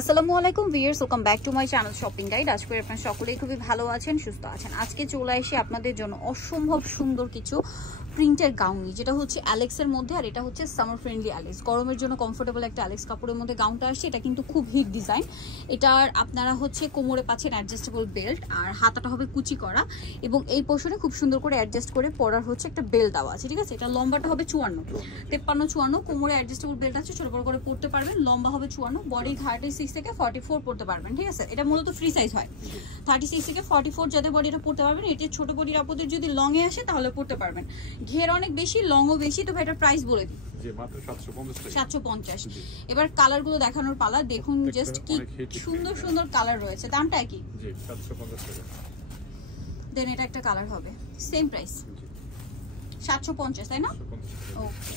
আসসালামু আলাইকুম viewers, welcome back to my channel shopping guide. আজকে আপনারা সকলেই খুবই ভালো আছেন, সুস্থ আছেন। আজকে চলে এসে আপনাদের জন্য অসম্ভব সুন্দর কিছু প্রিন্টের গাউন, যেটা হচ্ছে অ্যালেক্সের মধ্যে, আর এটা হচ্ছে সামার ফ্রেন্ডলি অ্যালেক্স। গরমের জন্য কমফোর্টেবল একটা অ্যালেক্স কাপড়ের মধ্যে গাউনটা আসছে। এটা কিন্তু খুব হিট ডিজাইন। এটার আপনারা হচ্ছে কোমরে পাচ্ছেন অ্যাডজাস্টেবল বেল্ট, আর হাতাটা হবে কুচি করা, এবং এই পোর্শনে খুব সুন্দর করে অ্যাডজাস্ট করে পরার হচ্ছে একটা বেল্ট দেওয়া আছে, ঠিক আছে। এটা লম্বাটা হবে 53-54, কোমরে অ্যাডজাস্টেবল বেল্ট আছে, ছোট বড় করে পরতে পারবেন। লম্বা হবে 54, বডি 36 থেকে 44 পড়তে পারবেন, ঠিক আছে। এটা মূলত ফ্রি সাইজ হয়, 36 থেকে 44 যাদের বডি এটা পড়তে পারবেন। এটি ছোট বডির আপদের যদি লং এ আসে তাহলে পড়তে পারবেন। ঘের অনেক বেশি, লংও বেশি, তো ভাই এটার প্রাইস বলে দিই। জি মাত্র 750। এবার কালার গুলো দেখানোর পালা। দেখুন জাস্ট কি সুন্দর সুন্দর কালার রয়েছে। দামটা কি? জি 750 টাকা। দেন এটা একটা কালার হবে, সেম প্রাইস 750, তাই না? ওকে।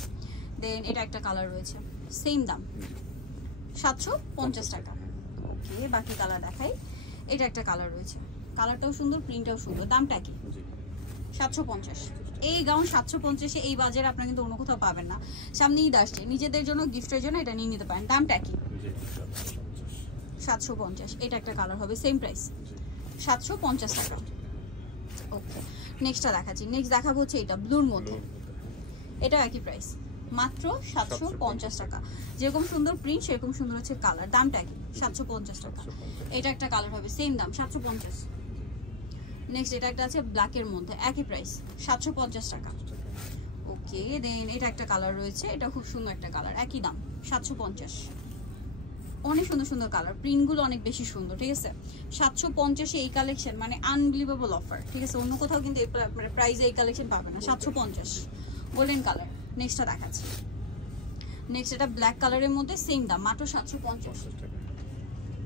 দেন এটা একটা কালার রয়েছে, সেম দাম 750 টাকা। ওকে, বাকি কালার দেখাই। এটা একটা কালার রয়েছে, কালারটাও সুন্দর, প্রিন্টটাও সুন্দর। দামটা কি? 750। এই গাউন 750-এ এই বাজারে আপনারা কিন্তু অন্য কোথাও পাবেন না। সামনে ঈদ আসছে, নিজেদের জন্য গিফটের জন্য এটা নিয়ে নিতে পারেন। দামটা কি? 750। এটা একটা কালার হবে, সেম প্রাইস 750 টাকা। ওকে, নেক্সটটা দেখাচ্ছি। নেক্সট দেখাবো হচ্ছে এটা ব্লুর মধ্যে, এটাও একই প্রাইস, মাত্র 750 টাকা। যেরকম সুন্দর প্রিন্ট সেরকম সুন্দর হচ্ছে কালার। দামটা কি? 750 টাকা। এটা একটা কালার হবে, সেম দাম 750। নেক্সট এটা একটা আছে ব্ল্যাকের মধ্যে, একই প্রাইস 750 টাকা। ওকে, দেন এটা একটা কালার রয়েছে, এটা খুব সুন্দর একটা কালার, একই দাম 750। অনেক সুন্দর সুন্দর কালার, প্রিন্টগুলো অনেক বেশি সুন্দর, ঠিক আছে। 750-এ এই কালেকশন মানে আনবিলিভেবল অফার, ঠিক আছে। অন্য কোথাও কিন্তু এই প্রাইসে এই কালেকশন পাবে না। 750 গোল্ডেন কালার। নেক্সটটা দেখাচ্ছি। নেক্সট এটা ব্ল্যাক কালারের মধ্যে, সেম দাম মাত্র 750 টাকা।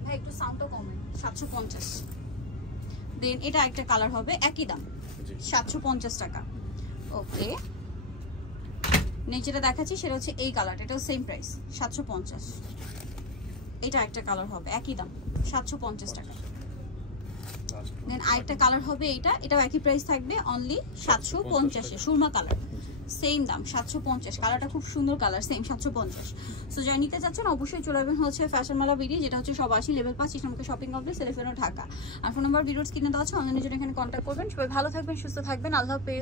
ভাই একটু সাউন্ডটা কমে, 750। দেন এটা একটা কালার হবে, একই দাম 750 টাকা। ওকে, নেক্সট যেটা দেখাচ্ছি সেটা হচ্ছে এই কালারটা, এটাও সেম প্রাইস 750। এটা একটা কালার হবে, একই দাম 750 টাকা। দেন আরেকটা কালার হবে এইটা, এটাও একই প্রাইস থাকবে, অনলি 750-এ, সুরমা কালার, সেম দাম 750। কালারটা খুব সুন্দর কালার, সেম 750। সো যারা নিতে চাচ্ছেন অবশ্যই চলে যাবেন হচ্ছে ফ্যাশন মালা বিডি, যেটা হচ্ছে সব 80 লেভেল 5 ইসলামকে শপিং কমপ্লেক্স, এলিফ্যান্ট ঢাকা। আর ফোন নাম্বার ভিডিওস কিনে দেওয়া আছে, অনলাইনে জন্য এখানে কন্ট্যাক্ট করবেন। সবাই ভালো থাকবেন, সুস্থ থাকবেন, আল্লাহ হাফেজ।